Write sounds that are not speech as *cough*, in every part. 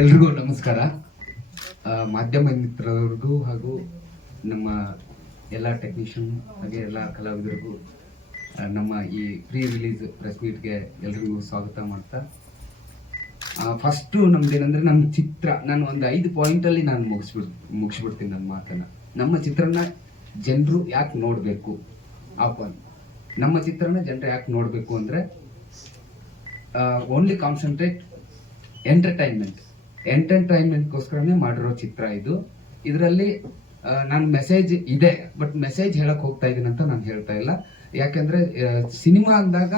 ಎಲ್ರಿಗೂ ನಮಸ್ಕಾರ. ಮಾಧ್ಯಮ ಮಿತ್ರರಿಗೂ ಹಾಗೂ ನಮ್ಮ ಎಲ್ಲ ಟೆಕ್ನಿಷಿಯನ್ ಹಾಗೆ ಎಲ್ಲ ಕಲಾವಿದರಿಗೂ ನಮ್ಮ ಈ ಪ್ರೀ ರಿಲೀಸ್ ಪ್ರೆಸ್ ಮೀಟ್ಗೆ ಎಲ್ರಿಗೂ ಸ್ವಾಗತ ಮಾಡ್ತಾ. ಫಸ್ಟು ನಮ್ದೇನಂದ್ರೆ ನಮ್ಮ ಚಿತ್ರ. ನಾನು ಒಂದು ಐದು ಪಾಯಿಂಟಲ್ಲಿ ನಾನು ಮುಗಿಸ್ಬಿಡ್, ಮುಗಿಸ್ಬಿಡ್ತೀನಿ ನನ್ನ ಮಾತನ್ನ. ನಮ್ಮ ಚಿತ್ರನ ಜನರು ಯಾಕೆ ನೋಡಬೇಕು? ಆ point. ನಮ್ಮ ಚಿತ್ರನ ಜನರು ಯಾಕೆ ನೋಡಬೇಕು ಅಂದರೆ ಓನ್ಲಿ ಕಾನ್ಸಂಟ್ರೇಟ್ ಎಂಟರ್ಟೈನ್ಮೆಂಟ್ ಎಂಟರ್ಟೈನ್ಮೆಂಟ್ಗೋಸ್ಕರನೇ ಮಾಡಿರೋ ಚಿತ್ರ ಇದು. ಇದರಲ್ಲಿ ನಾನು ಮೆಸೇಜ್ ಇದೆ ಬಟ್ ಮೆಸೇಜ್ ಹೇಳಕ್ ಹೋಗ್ತಾ ಇದ್ದೀನಿ ಅಂತ ನಾನು ಹೇಳ್ತಾ ಇಲ್ಲ. ಯಾಕಂದ್ರೆ ಸಿನಿಮಾ ಅಂದಾಗ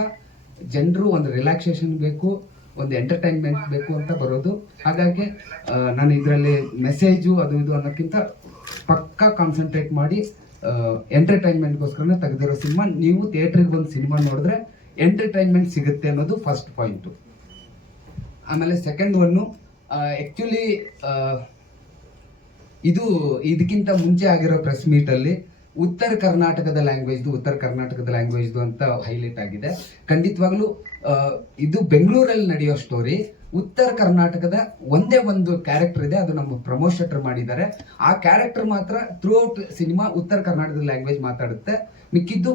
ಜನರು ಒಂದು ರಿಲ್ಯಾಕ್ಸೇಷನ್ ಬೇಕು, ಒಂದು ಎಂಟರ್ಟೈನ್ಮೆಂಟ್ ಬೇಕು ಅಂತ ಬರೋದು. ಹಾಗಾಗಿ ನಾನು ಇದರಲ್ಲಿ ಮೆಸೇಜು ಅದು ಇದು ಅನ್ನೋಕ್ಕಿಂತ ಪಕ್ಕಾ ಕಾನ್ಸಂಟ್ರೇಟ್ ಮಾಡಿ ಎಂಟರ್ಟೈನ್ಮೆಂಟ್ಗೋಸ್ಕರನೇ ತೆಗೆದಿರೋ ಸಿನಿಮಾ. ನೀವು ಥಿಯೇಟ್ರಿಗೆ ಬಂದು ಸಿನಿಮಾ ನೋಡಿದ್ರೆ ಎಂಟರ್ಟೈನ್ಮೆಂಟ್ ಸಿಗುತ್ತೆ ಅನ್ನೋದು ಫಸ್ಟ್ ಪಾಯಿಂಟು ಆಮೇಲೆ ಸೆಕೆಂಡ್ ಒನ್ನು ಆ್ಯಕ್ಚುಲಿ ಇದು ಇದಕ್ಕಿಂತ ಮುಂಚೆ ಆಗಿರೋ ಪ್ರೆಸ್ ಮೀಟಲ್ಲಿ ಉತ್ತರ ಕರ್ನಾಟಕದ ಲ್ಯಾಂಗ್ವೇಜ್ದು ಉತ್ತರ ಕರ್ನಾಟಕದ ಲ್ಯಾಂಗ್ವೇಜ್ದು ಅಂತ ಹೈಲೈಟ್ ಆಗಿದೆ. ಖಂಡಿತವಾಗ್ಲೂ ಇದು ಬೆಂಗಳೂರಲ್ಲಿ ನಡೆಯೋ ಸ್ಟೋರಿ ಉತ್ತರ ಕರ್ನಾಟಕದ ಒಂದೇ ಒಂದು ಕ್ಯಾರೆಕ್ಟರ್ ಇದೆ, ಅದು ನಮ್ಮ ಪ್ರಮೋದ್ ಶೆಟ್ಟರ್ ಮಾಡಿದ್ದಾರೆ. ಆ ಕ್ಯಾರೆಕ್ಟರ್ ಮಾತ್ರ ಥ್ರೂ ಔಟ್ ಸಿನಿಮಾ ಉತ್ತರ ಕರ್ನಾಟಕದ ಲ್ಯಾಂಗ್ವೇಜ್ ಮಾತಾಡುತ್ತೆ. ಮಿಕ್ಕಿದ್ದು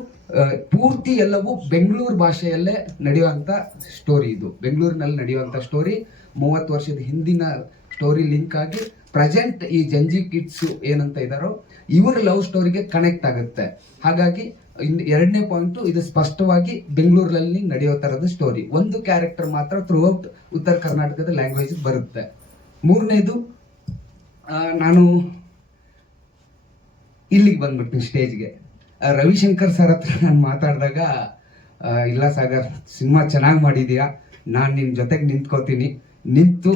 ಪೂರ್ತಿ ಎಲ್ಲವೂ ಬೆಂಗಳೂರು ಭಾಷೆಯಲ್ಲೇ ನಡೆಯುವಂತ ಸ್ಟೋರಿ ಇದು. ಬೆಂಗಳೂರಿನಲ್ಲಿ ನಡೆಯುವಂತ ಸ್ಟೋರಿ ಮೂವತ್ತು ವರ್ಷದ ಹಿಂದಿನ ಸ್ಟೋರಿ ಲಿಂಕ್ ಆಗಿ ಪ್ರೆಸೆಂಟ್ ಈ ಜಂಜಿ ಕಿಡ್ಸ್ ಏನಂತ ಇದಾರೋ ಇವರ ಲವ್ ಸ್ಟೋರಿಗೆ ಕನೆಕ್ಟ್ ಆಗುತ್ತೆ. ಹಾಗಾಗಿ ಎರಡನೇ ಪಾಯಿಂಟ್ ಇದು ಸ್ಪಷ್ಟವಾಗಿ ಬೆಂಗಳೂರಲ್ಲಿ ನಡೆಯೋ ತರದ ಸ್ಟೋರಿ ಒಂದು ಕ್ಯಾರೆಕ್ಟರ್ ಮಾತ್ರ ಥ್ರೂ ಉತ್ತರ ಕರ್ನಾಟಕದ ಲ್ಯಾಂಗ್ವೇಜ್ ಬರುತ್ತೆ. ಮೂರನೇದು ನಾನು ಇಲ್ಲಿಗೆ ಬಂದ್ಬಿಟ್ಟು ಸ್ಟೇಜ್ಗೆ. ರವಿಶಂಕರ್ ಸರ್ ಹತ್ರ ನಾನು ಮಾತಾಡಿದಾಗ ಇಲ್ಲ ಸಾಗರ್, ಸಿನಿಮಾ ಚೆನ್ನಾಗಿ ಮಾಡಿದೀಯಾ? ನಾನು ನಿಮ್ಮ ಜೊತೆಗೆ ನಿಂತ್ಕೋತೀನಿ. ನಿಂತು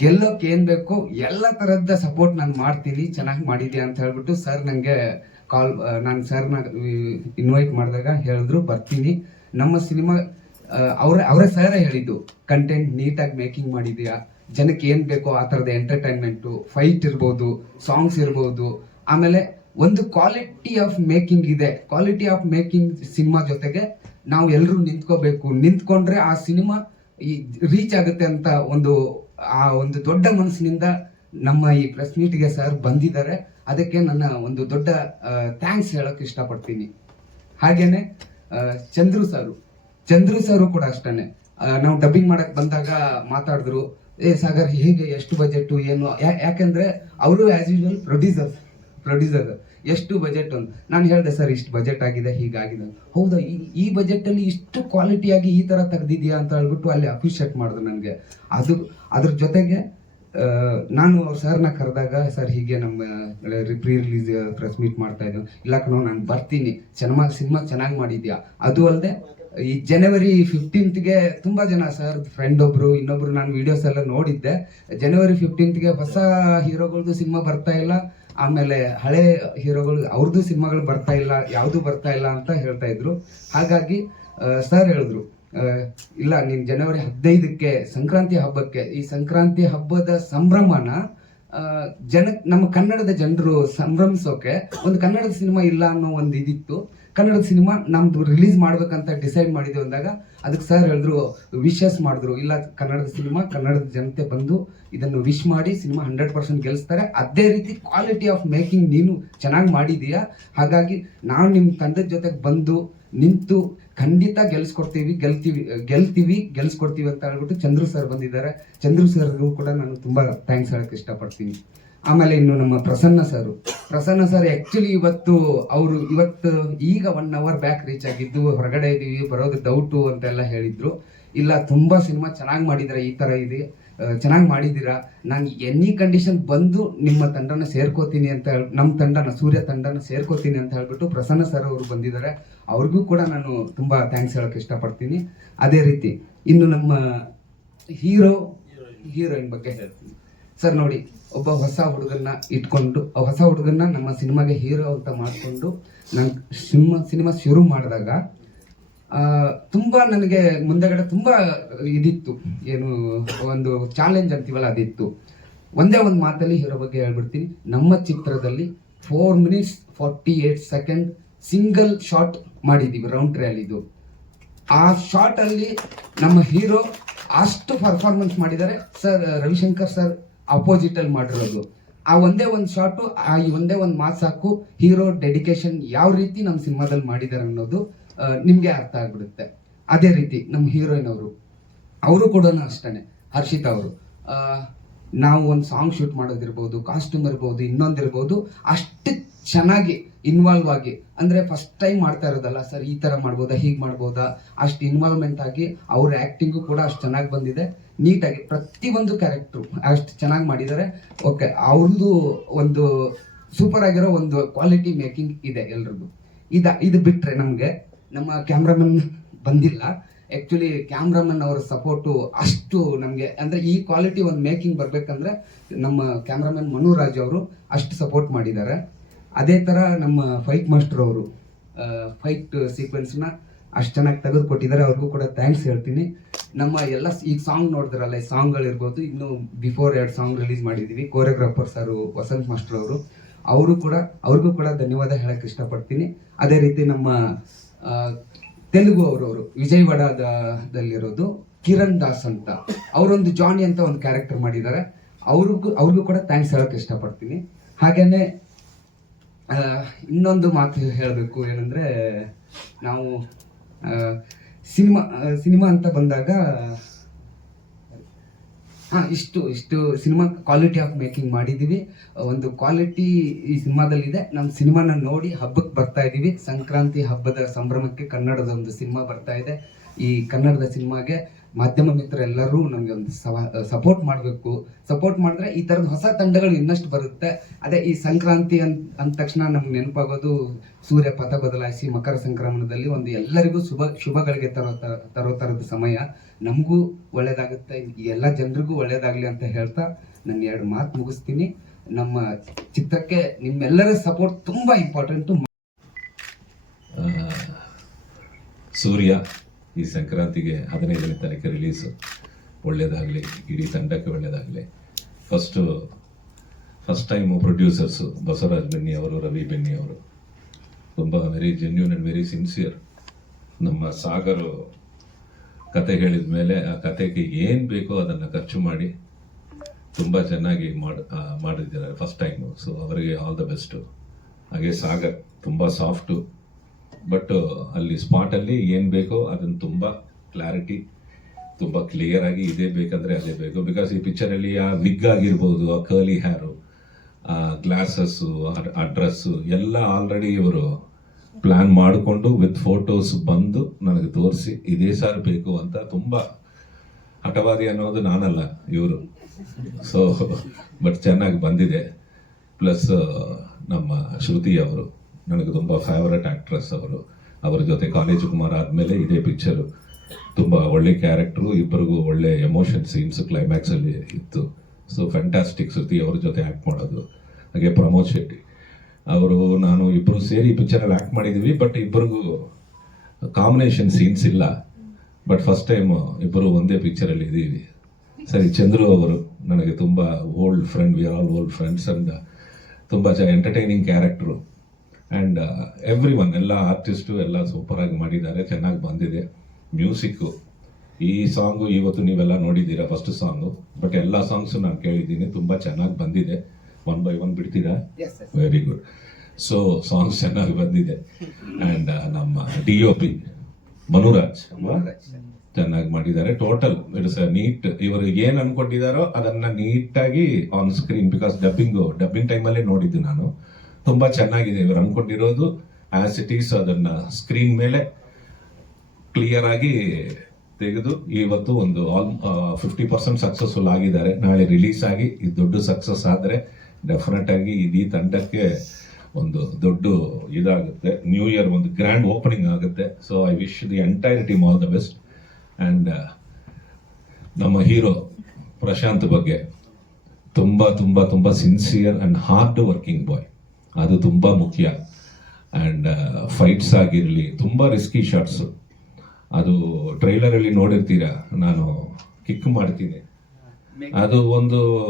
ಗೆಲ್ಲೋಕೆ ಏನ್ ಬೇಕು ಎಲ್ಲ ತರದ ಸಪೋರ್ಟ್ ನಾನು ಮಾಡ್ತೀನಿ, ಚೆನ್ನಾಗಿ ಮಾಡಿದ್ಯಾ ಅಂತ ಹೇಳ್ಬಿಟ್ಟು ಸರ್ ನನಗೆ ಕಾಲ್ ನಾನು ಸರ್ನ ಇನ್ವೈಟ್ ಮಾಡಿದಾಗ ಹೇಳಿದ್ರು, ಬರ್ತೀನಿ. ನಮ್ಮ ಸಿನಿಮಾ ಅವ್ರ, ಅವರೇ ಸರೇ ಹೇಳಿದ್ದು ಕಂಟೆಂಟ್ ನೀಟಾಗಿ ಮೇಕಿಂಗ್ ಮಾಡಿದ್ಯಾ, ಜನಕ್ಕೆ ಏನ್ ಬೇಕೋ ಆ ಥರದ ಎಂಟರ್ಟೈನ್ಮೆಂಟು ಫೈಟ್ ಇರ್ಬೋದು ಸಾಂಗ್ಸ್ ಇರ್ಬೋದು, ಆಮೇಲೆ ಒಂದು ಕ್ವಾಲಿಟಿ ಆಫ್ ಮೇಕಿಂಗ್ ಇದೆ. ಕ್ವಾಲಿಟಿ ಆಫ್ ಮೇಕಿಂಗ್ ಸಿನಿಮಾ ಜೊತೆಗೆ ನಾವು ಎಲ್ಲರೂ ನಿಂತ್ಕೋಬೇಕು. ನಿಂತ್ಕೊಂಡ್ರೆ ಆ ಸಿನಿಮಾ ಈ ರೀಚ್ ಆಗುತ್ತೆ ಅಂತ ಒಂದು, ಆ ಒಂದು ದೊಡ್ಡ ಮನಸ್ಸಿನಿಂದ ನಮ್ಮ ಈ ಪ್ರೆಸ್ ಮೀಟ್ಗೆ ಸರ್ ಬಂದಿದ್ದಾರೆ. ಅದಕ್ಕೆ ನನ್ನ ಒಂದು ದೊಡ್ಡ ಥ್ಯಾಂಕ್ಸ್ ಹೇಳಕ್ ಇಷ್ಟಪಡ್ತೀನಿ. ಹಾಗೇನೆ ಚಂದ್ರು ಸರು. ಚಂದ್ರು ಸರು ಕೂಡ ಅಷ್ಟೇ ನಾವು ಡಬ್ಬಿಂಗ್ ಮಾಡಕ್ ಬಂದಾಗ ಮಾತಾಡಿದ್ರು, ಏ ಸಾಗರ್, ಹೇಗೆ, ಎಷ್ಟು ಬಜೆಟ್ ಏನು? ಯಾಕಂದ್ರೆ, ಅವರು ಆಸ್ ಯೂಶುವಲ್ ಪ್ರೊಡ್ಯೂಸರ್ ಪ್ರೊಡ್ಯೂಸರ್ ಎಷ್ಟು ಬಜೆಟ್ ಅಂತ. ನಾನು ಹೇಳಿದೆ, ಸರ್, ಇಷ್ಟು ಬಜೆಟ್ ಆಗಿದೆ, ಹೀಗಾಗಿದೆ. ಹೌದಾ, ಈ ಈ ಬಜೆಟ್ ಅಲ್ಲಿ ಇಷ್ಟು ಕ್ವಾಲಿಟಿಯಾಗಿ ಈ ತರ ತೆಗ್ದಿದ್ಯಾ ಅಂತ ಹೇಳ್ಬಿಟ್ಟು ಅಲ್ಲಿ ಅಪ್ರಿಷಿಯೇಟ್ ಮಾಡಿದ್ರು ನನಗೆ. ಅದು, ಅದ್ರ ಜೊತೆಗೆ ನಾನು ಅವ್ರ ಸರ್ನ ಕರೆದಾಗ, ಸರ್, ಹೀಗೆ ನಮ್ಮ ಪ್ರೀ ರಿಲೀಸ್ ಪ್ರೆಸ್ ಮೀಟ್ ಮಾಡ್ತಾ ಇದ್ದೀವಿ ಇಲ್ಲ ಕಣೋ, ನಾನು ಬರ್ತೀನಿ. ಸಿನಿಮಾ ಸಿನಿಮಾ ಚೆನ್ನಾಗಿ ಮಾಡಿದ್ಯಾ? ಅದು ಅಲ್ಲದೆ ಈ ಜನವರಿ ಫಿಫ್ಟೀನ್ತ್ಗೆ ತುಂಬಾ ಜನ, ಸರ್ ಫ್ರೆಂಡ್ ಒಬ್ರು, ಇನ್ನೊಬ್ರು ನಾನು ವಿಡಿಯೋಸ್ ಎಲ್ಲ ನೋಡಿದ್ದೆ. ಜನವರಿ ಫಿಫ್ಟೀನ್ತ್ಗೆ ಹೊಸ ಹೀರೋಗಳದ್ದು ಸಿನಿಮಾ ಬರ್ತಾ ಇಲ್ಲ. ಆಮೇಲೆ ಹಳೆ ಹೀರೋಗಳು ಅವ್ರದ್ದು ಸಿನಿಮಾಗಳು ಬರ್ತಾ ಇಲ್ಲ, ಯಾವುದು ಬರ್ತಾ ಇಲ್ಲ ಅಂತ ಹೇಳ್ತಾ ಇದ್ರು. ಹಾಗಾಗಿ ಸರ್ ಹೇಳಿದ್ರು ಇಲ್ಲ, ನೀನ್ ಜನವರಿ ಹದಿನೈದಕ್ಕೆ, ಸಂಕ್ರಾಂತಿ ಹಬ್ಬಕ್ಕೆ, ಈ ಸಂಕ್ರಾಂತಿ ಹಬ್ಬದ ಸಂಭ್ರಮನ ಜನ ನಮ್ಮ ಕನ್ನಡದ ಜನರು ಸಂಭ್ರಮಿಸೋಕೆ, ಒಂದು ಕನ್ನಡದ ಸಿನಿಮಾ ಇಲ್ಲ ಅನ್ನೋ ಒಂದು ಇದಿತ್ತು. ಕನ್ನಡದ ಸಿನಿಮಾ ನಮ್ದು ರಿಲೀಸ್ ಮಾಡ್ಬೇಕಂತ ಡಿಸೈಡ್ ಮಾಡಿದ್ವಿ ಅಂದಾಗ ಅದಕ್ಕೆ ಸರ್ ಹೇಳಿದ್ರು ವಿಶಸ್ ಮಾಡಿದ್ರು. ಇಲ್ಲ, ಕನ್ನಡದ ಸಿನಿಮಾ, ಕನ್ನಡದ ಜನತೆ ಬಂದು ಇದನ್ನು ವಿಶ್ ಮಾಡಿ ಸಿನಿಮಾ ಹಂಡ್ರೆಡ್ ಪರ್ಸೆಂಟ್ ಗೆಲ್ಲಿಸ್ತಾರೆ ಅದೇ ರೀತಿ ಕ್ವಾಲಿಟಿ ಆಫ್ ಮೇಕಿಂಗ್ ನೀನು ಚೆನ್ನಾಗಿ ಮಾಡಿದೀಯಾ? ಹಾಗಾಗಿ ನಾವು ನಿಮ್ಮ ತಂದೆ ಜೊತೆಗೆ ಬಂದು ನಿಂತು ಖಂಡಿತ ಗೆಲ್ಸ್ಕೊಡ್ತೀವಿ, ಗೆಲ್ತೀವಿ ಗೆಲ್ತೀವಿ, ಗೆಲ್ಸ್ಕೊಡ್ತೀವಿ ಅಂತ ಹೇಳ್ಬಿಟ್ಟು ಚಂದ್ರು ಸರ್ ಬಂದಿದ್ದಾರೆ. ಚಂದ್ರು ಸರ್ಗೂ ಕೂಡ ನಾನು ತುಂಬ ಥ್ಯಾಂಕ್ಸ್ ಹೇಳಕ್ಕೆ ಇಷ್ಟಪಡ್ತೀನಿ. ಆಮೇಲೆ ಇನ್ನು ನಮ್ಮ Prasanna sir. Prasanna sir actually ಇವತ್ತು ಅವರು ಇವತ್ತು ಈಗ ಒನ್ ಅವರ್ ಬ್ಯಾಕ್ ರೀಚ್ ಆಗಿದ್ದು ಹೊರಗಡೆ ಇದೀವಿ ಬರೋದು ಡೌಟು ಅಂತೆಲ್ಲ ಹೇಳಿದ್ರು. ಇಲ್ಲ ತುಂಬಾ ಸಿನಿಮಾ ಚೆನ್ನಾಗಿ ಮಾಡಿದಿರ ಈ ತರ ಇದೆ. ಚೆನ್ನಾಗಿ ಮಾಡಿದ್ದೀರಾ ನಾನು ಎನಿ ಕಂಡೀಷನ್ ಬಂದು ನಿಮ್ಮ ತಂಡನ ಸೇರ್ಕೋತೀನಿ ಅಂತ ಹೇಳಿ ನಮ್ಮ ತಂಡನ ಸೂರ್ಯ ತಂಡನ ಸೇರ್ಕೋತೀನಿ ಅಂತ ಹೇಳ್ಬಿಟ್ಟು ಪ್ರಸನ್ನ ಸರ್ ಅವರು ಬಂದಿದ್ದಾರೆ. ಅವ್ರಿಗೂ ಕೂಡ ನಾನು ತುಂಬಾ ಥ್ಯಾಂಕ್ಸ್ ಹೇಳಕ್ ಇಷ್ಟಪಡ್ತೀನಿ. ಅದೇ ರೀತಿ ಇನ್ನು ನಮ್ಮ ಹೀರೋ ಹೀರೋಯಿನ್ ಬಗ್ಗೆ ಹೇಳ್ತೀನಿ. ಸರ್ ನೋಡಿ, ಒಬ್ಬ ಹೊಸ ಹುಡುಗನ್ನ ಇಟ್ಕೊಂಡು, ಆ ಹೊಸ ಹುಡುಗನ್ನ ನಮ್ಮ ಸಿನಿಮಾಗೆ ಹೀರೋ ಅಂತ ಮಾಡಿಕೊಂಡು ನಾನು ಸಿನಿಮಾ ಸಿನಿಮಾ ಶುರು ಮಾಡಿದಾಗ ತುಂಬ ನನಗೆ ಮುಂದೆಗಡೆ ತುಂಬಾ ಇದಿತ್ತು. ಏನು, ಒಂದು ಚಾಲೆಂಜ್ ಅಂತೀವಲ್ಲ, ಅದಿತ್ತು. ಒಂದೇ ಒಂದು ಮಾತಲ್ಲಿ ಹೀರೋ ಬಗ್ಗೆ ಹೇಳ್ಬಿಡ್ತೀನಿ. ನಮ್ಮ ಚಿತ್ರದಲ್ಲಿ four minutes forty eight second single shot ಮಾಡಿದ್ದೀವಿ ರೌಂಡ್ ಟ್ರಯಲ್ ಇದು. ಆ ಶಾರ್ಟ್ ಅಲ್ಲಿ ನಮ್ಮ ಹೀರೋ ಅಷ್ಟು ಪರ್ಫಾರ್ಮೆನ್ಸ್ ಮಾಡಿದ್ದಾರೆ. ಸರ್, ರವಿಶಂಕರ್ ಸರ್ ಅಪೋಸಿಟ್ ಅಲ್ಲಿ ಮಾಡಿರೋದು. ಆ ಒಂದೇ ಒಂದು ಶಾರ್ಟು ಆ ಒಂದೇ ಒಂದು ಮಾತ್ ಸಾಕು ಹೀರೋ ಡೆಡಿಕೇಶನ್ ಯಾವ ರೀತಿ ನಮ್ಮ ಸಿನಿಮಾದಲ್ಲಿ ಮಾಡಿದ್ದಾರೆ ಅನ್ನೋದು ನಿಮಗೆ ನಿಮ್ಗೆ ಅರ್ಥ ಆಗ್ಬಿಡುತ್ತೆ. ಅದೇ ರೀತಿ ನಮ್ಮ ಹೀರೋಯಿನ್ ಅವರು ಅವರು ಕೂಡ ಅಷ್ಟೇ ಹರ್ಷಿತಾ ಅವರು. ನಾವು ಒಂದು ಸಾಂಗ್ ಶೂಟ್ ಮಾಡೋದಿರ್ಬೋದು ಕಾಸ್ಟ್ಯೂಮ್ ಇರ್ಬೋದು ಇನ್ನೊಂದಿರ್ಬೋದು ಅಷ್ಟು ಚೆನ್ನಾಗಿ ಇನ್ವಾಲ್ವ್ ಆಗಿ, ಅಂದ್ರೆ ಫಸ್ಟ್ ಟೈಮ್ ಮಾಡ್ತಾ ಇರೋದಲ್ಲ, ಸರ್, ಈ ತರ ಮಾಡ್ಬೋದಾ? ಹೀಗೆ ಮಾಡ್ಬೋದಾ? ಅಷ್ಟು ಇನ್ವಾಲ್ವ್ಮೆಂಟ್ ಆಗಿ ಅವ್ರ ಆಕ್ಟಿಂಗು ಕೂಡ ಅಷ್ಟು ಚೆನ್ನಾಗಿ ಬಂದಿದೆ. ನೀಟಾಗಿ ಒಂದು ಕ್ಯಾರೆಕ್ಟ್ರು ಅಷ್ಟು ಚೆನ್ನಾಗಿ ಮಾಡಿದ್ದಾರೆ. ಓಕೆ ಅವ್ರದ್ದು ಒಂದು ಸೂಪರ್ ಆಗಿರೋ ಒಂದು ಕ್ವಾಲಿಟಿ ಮೇಕಿಂಗ್ ಇದೆ ಎಲ್ರಿಗೂ. ಇದ, ಇದು ಬಿಟ್ಟರೆ ನಮಗೆ ನಮ್ಮ ಕ್ಯಾಮ್ರಾಮನ್ ಬಂದಿಲ್ಲ. ಆ್ಯಕ್ಚುಲಿ ಕ್ಯಾಮ್ರಾಮನ್ ಅವರ ಸಪೋರ್ಟು ಅಷ್ಟು ನಮಗೆ, ಅಂದ್ರೆ ಈ ಕ್ವಾಲಿಟಿ ಒಂದು ಮೇಕಿಂಗ್ ಬರ್ಬೇಕಂದ್ರೆ ನಮ್ಮ ಕ್ಯಾಮ್ರಾಮನ್ ಮನುರಾಜ್ ಅವರು ಅಷ್ಟು ಸಪೋರ್ಟ್ ಮಾಡಿದ್ದಾರೆ. ಅದೇ ತರ ನಮ್ಮ ಫೈಟ್ ಮಾಸ್ಟರ್ ಅವರು ಫೈಟ್ ಸೀಕ್ವೆನ್ಸ್ನ ಅಷ್ಟು ಚೆನ್ನಾಗಿ ತೆಗೆದು ಕೊಟ್ಟಿದ್ದಾರೆ ಅವ್ರಿಗೂ ಕೂಡ ಥ್ಯಾಂಕ್ಸ್ ಹೇಳ್ತೀನಿ. ನಮ್ಮ ಎಲ್ಲ ಈಗ ಸಾಂಗ್ ನೋಡಿದ್ರಲ್ಲ, ಈ ಸಾಂಗ್ಗಳಿರ್ಬೋದು ಇನ್ನು ಬಿಫೋರ್ ಎರಡು ಸಾಂಗ್ ರಿಲೀಸ್ ಮಾಡಿದ್ದೀವಿ ಕೋರಿಯೋಗ್ರಾಫರ್ ಸರ್ ವಸಂತ್ ಮಾಸ್ಟರ್ ಅವರು. ಅವರು ಕೂಡ, ಅವ್ರಿಗೂ ಕೂಡ ಧನ್ಯವಾದ ಹೇಳಕ್ ಇಷ್ಟಪಡ್ತೀನಿ. ಅದೇ ರೀತಿ ನಮ್ಮ ತೆಲುಗು ಅವರವರು ವಿಜಯವಾಡದಲ್ಲಿರೋದು ಕಿರಣ್ ದಾಸ್ ಅಂತ. ಅವರೊಂದು ಜಾನಿ ಅಂತ ಒಂದು ಕ್ಯಾರೆಕ್ಟರ್ ಮಾಡಿದ್ದಾರೆ. ಅವ್ರಿಗೂ ಅವ್ರಿಗೂ ಕೂಡ ಥ್ಯಾಂಕ್ಸ್ ಹೇಳಕ್ಕೆ ಇಷ್ಟಪಡ್ತೀನಿ. ಹಾಗೇನೆ ಇನ್ನೊಂದು ಮಾತು ಹೇಳಬೇಕು ಏನಂದ್ರೆ, ನಾವು ಸಿನಿಮಾ ಸಿನಿಮಾ ಅಂತ ಬಂದಾಗ, ಹಾಂ, ಇಷ್ಟು ಇಷ್ಟು ಸಿನಿಮಾ ಕ್ವಾಲಿಟಿ ಆಫ್ ಮೇಕಿಂಗ್ ಮಾಡಿದೀವಿ ಒಂದು ಕ್ವಾಲಿಟಿ ಈ ಸಿನಿಮಾದಲ್ಲಿದೆ. ನಮ್ಮ ಸಿನಿಮಾನ ನೋಡಿ ಹಬ್ಬಕ್ಕೆ ಬರ್ತಾ ಇದೀವಿ. ಸಂಕ್ರಾಂತಿ ಹಬ್ಬದ ಸಂಭ್ರಮಕ್ಕೆ ಕನ್ನಡದ ಒಂದು ಸಿನಿಮಾ ಬರ್ತಾ ಇದೆ. ಈ ಕನ್ನಡದ ಸಿನಿಮಾಗೆ ಮಾಧ್ಯಮ ಮಿತ್ರ ಎಲ್ಲರೂ ನಮಗೆ ಒಂದು ಸಪೋರ್ಟ್ ಮಾಡಬೇಕು. ಸಪೋರ್ಟ್ ಮಾಡಿದ್ರೆ ಈ ತರದ ಹೊಸ ತಂಡಗಳು ಇನ್ನಷ್ಟು ಬರುತ್ತೆ. ಅದೇ ಈ ಸಂಕ್ರಾಂತಿ ಅಂದ ತಕ್ಷಣ ನಮ್ಗೆ ನೆನಪಾಗೋದು ಸೂರ್ಯ ಪಥ ಬದಲಾಯಿಸಿ ಮಕರ ಸಂಕ್ರಮಣದಲ್ಲಿ ಒಂದು ಎಲ್ಲರಿಗೂ ಶುಭ, ಶುಭಗಳಿಗೆ ತರೋ ತರ ಥರದ ಸಮಯ. ನಮಗೂ ಒಳ್ಳೇದಾಗುತ್ತೆ. ಈ ಎಲ್ಲ ಜನರಿಗೂ ಒಳ್ಳೇದಾಗ್ಲಿ ಅಂತ ಹೇಳ್ತಾ ನನ್ನ ಎರಡು ಮಾತು ಮುಗಿಸ್ತೀನಿ. ನಮ್ಮ ಚಿತ್ರಕ್ಕೆ ನಿಮ್ಮೆಲ್ಲರ ಸಪೋರ್ಟ್ ತುಂಬಾ ಇಂಪಾರ್ಟೆಂಟು ಸೂರ್ಯ ಈ ಸಂಕ್ರಾಂತಿಗೆ ಹದಿನೈದನೇ ತಾರೀಕು ರಿಲೀಸು ಒಳ್ಳೆಯದಾಗಲಿ ಇಡೀ ತಂಡಕ್ಕೆ ಒಳ್ಳೆಯದಾಗಲಿ first first time producers Basavaraj Benni ಅವರು, ರವಿ ಬೆನ್ನಿ ಅವರು. ತುಂಬ very genuine and very sincere ನಮ್ಮ ಸಾಗರು ಕತೆ ಹೇಳಿದ ಮೇಲೆ ಆ ಕತೆಗೆ ಏನು ಬೇಕೋ ಅದನ್ನು ಖರ್ಚು ಮಾಡಿ ತುಂಬ ಚೆನ್ನಾಗಿ ಮಾಡ್ ಮಾಡಿದ್ದಾರೆ ಫಸ್ಟ್ ಟೈಮು ಸೊ ಅವರಿಗೆ ಆಲ್ ದ ಬೆಸ್ಟು ಹಾಗೆ ಸಾಗರ್ ತುಂಬ ಸಾಫ್ಟು ಬಟ್ ಅಲ್ಲಿ ಸ್ಪಾಟಲ್ಲಿ ಏನು ಬೇಕೋ ಅದನ್ನು ತುಂಬ ಕ್ಲಾರಿಟಿ ತುಂಬ ಕ್ಲಿಯರ್ ಆಗಿ ಇದೇ ಬೇಕಂದ್ರೆ ಅದೇ ಬೇಕು. ಬಿಕಾಸ್ ಈ ಪಿಕ್ಚರಲ್ಲಿ ಆ ವಿಗ್ ಆಗಿರ್ಬೋದು, ಆ ಕರ್ಲಿ ಹ್ಯಾರು ಆ ಗ್ಲಾಸಸ್ಸು ಆ ಡ್ರೆಸ್ಸು ಎಲ್ಲ ಆಲ್ರೆಡಿ ಇವರು ಪ್ಲಾನ್ ಮಾಡಿಕೊಂಡು ವಿತ್ ಫೋಟೋಸ್ ಬಂದು ನನಗೆ ತೋರಿಸಿ, ಇದೇ ಸಾರ್ ಬೇಕು ಅಂತ ತುಂಬ ಹಠವಾದಿ ಅನ್ನೋದು ನಾನಲ್ಲ ಇವರು. ಸೊ ಬಟ್ *laughs* ಚೆನ್ನಾಗಿ ಬಂದಿದೆ. ಪ್ಲಸ್ ನಮ್ಮ ಶ್ರುತಿ ಅವರು. ನನಗೆ ತುಂಬ ಫೇವರೆಟ್ ಆಕ್ಟ್ರೆಸ್ ಅವರು. ಅವರ ಜೊತೆ ಕಾಲೇಜು ಕುಮಾರ್ ಆದಮೇಲೆ ಇದೇ ಪಿಕ್ಚರು ತುಂಬ ಒಳ್ಳೆ ಕ್ಯಾರೆಕ್ಟ್ರು ಇಬ್ಬರಿಗೂ ಒಳ್ಳೆ ಎಮೋಷನ್ ಸೀನ್ಸ್ ಕ್ಲೈಮ್ಯಾಕ್ಸಲ್ಲಿ ಇತ್ತು. ಸೊ ಫ್ಯಾಂಟಾಸ್ಟಿಕ್ ಶ್ರುತಿ ಅವ್ರ ಜೊತೆ ಆ್ಯಕ್ಟ್ ಮಾಡೋದು. ಹಾಗೆ ಪ್ರಮೋದ್ ಶೆಟ್ಟಿ. ಅವರು, ನಾನು ಇಬ್ಬರು ಸೇರಿ ಪಿಕ್ಚರಲ್ಲಿ ಆ್ಯಕ್ಟ್ ಮಾಡಿದ್ದೀವಿ ಬಟ್ ಇಬ್ಬರಿಗೂ ಕಾಂಬಿನೇಷನ್ ಸೀನ್ಸ್ ಇಲ್ಲ. ಬಟ್ ಫಸ್ಟ್ ಟೈಮ್ ಇಬ್ಬರು ಒಂದೇ ಪಿಕ್ಚರಲ್ಲಿ ಇದ್ದೀವಿ. ಸರಿ, ಚಂದ್ರು ಅವರು ನನಗೆ ತುಂಬ old friend we are all old friends and ತುಂಬ ಚ entertaining character and every one ಎಲ್ಲ ಆರ್ಟಿಸ್ಟು ಎಲ್ಲ ಸೂಪರಾಗಿ ಮಾಡಿದ್ದಾರೆ ಚೆನ್ನಾಗಿ ಬಂದಿದೆ. ಮ್ಯೂಸಿಕ್ಕು ಈ ಸಾಂಗು ಇವತ್ತು ನೀವೆಲ್ಲ ನೋಡಿದ್ದೀರಾ ಫಸ್ಟ್ ಸಾಂಗು ಬಟ್ ಎಲ್ಲ ಸಾಂಗ್ಸು ನಾನು ಕೇಳಿದ್ದೀನಿ ತುಂಬ ಚೆನ್ನಾಗಿ ಬಂದಿದೆ. ಒನ್ ಬೈ ಒನ್ ಬಿಡ್ತೀರಾ? ವೆರಿ ಗುಡ್ ಸೊ ಸಾಂಗ್ಸ್ ಚೆನ್ನಾಗಿ ಬಂದಿದೆ. ಆ್ಯಂಡ್ ನಮ್ಮ ಡಿ ಒ ಪಿ ಮನುರಾಜ್ ಚೆನ್ನಾಗಿ ಮಾಡಿದ್ದಾರೆ. ಟೋಟಲ್ ಇಟ್ಸ್ ನೀಟ್ ಇವರು ಏನು ಅನ್ಕೊಂಡಿದಾರೋ ಅದನ್ನ ನೀಟಾಗಿ on screen because dubbing dubbing ಟೈಮಲ್ಲೇ ನೋಡಿದ್ದು ನಾನು. ತುಂಬಾ ಚೆನ್ನಾಗಿದೆ. ಇವರು ಅನ್ಕೊಂಡಿರೋದು ಆಸ್ ಇಟ್ ಈಸ್ ಅದನ್ನ ಸ್ಕ್ರೀನ್ ಮೇಲೆ ಕ್ಲಿಯರ್ ಆಗಿ ತೆಗೆದು ಇವತ್ತು ಒಂದು ಆಲ್ ಫಿಫ್ಟಿ ಪರ್ಸೆಂಟ್ ಸಕ್ಸಸ್ಫುಲ್ ಆಗಿದ್ದಾರೆ. ನಾಳೆ ರಿಲೀಸ್ ಆಗಿ ಇದು ದೊಡ್ಡ ಸಕ್ಸಸ್ ಆದರೆ ಡೆಫಿನೆಟ್ ಆಗಿ ಇಡೀ ತಂಡಕ್ಕೆ ಒಂದು ದೊಡ್ಡ ಇದಾಗುತ್ತೆ. ನ್ಯೂ ಇಯರ್ ಒಂದು ಗ್ರ್ಯಾಂಡ್ ಓಪನಿಂಗ್ ಆಗುತ್ತೆ. So I wish the entire team all the best and ನಮ್ಮ ಹೀರೋ ಪ್ರಶಾಂತ್ ಬಗ್ಗೆ ತುಂಬ ತುಂಬ ತುಂಬ sincere and hard working boy ಅದು ತುಂಬ ಮುಖ್ಯ. ಆ್ಯಂಡ್ ಫೈಟ್ಸ್ ಆಗಿರಲಿ, ತುಂಬ ರಿಸ್ಕಿ ಶಾಟ್ಸು ಅದು ಟ್ರೈಲರಲ್ಲಿ ನೋಡಿರ್ತೀರಾ? ನಾನು ಕಿಕ್ ಮಾಡ್ತೀನಿ. ಅದು ಒಂದು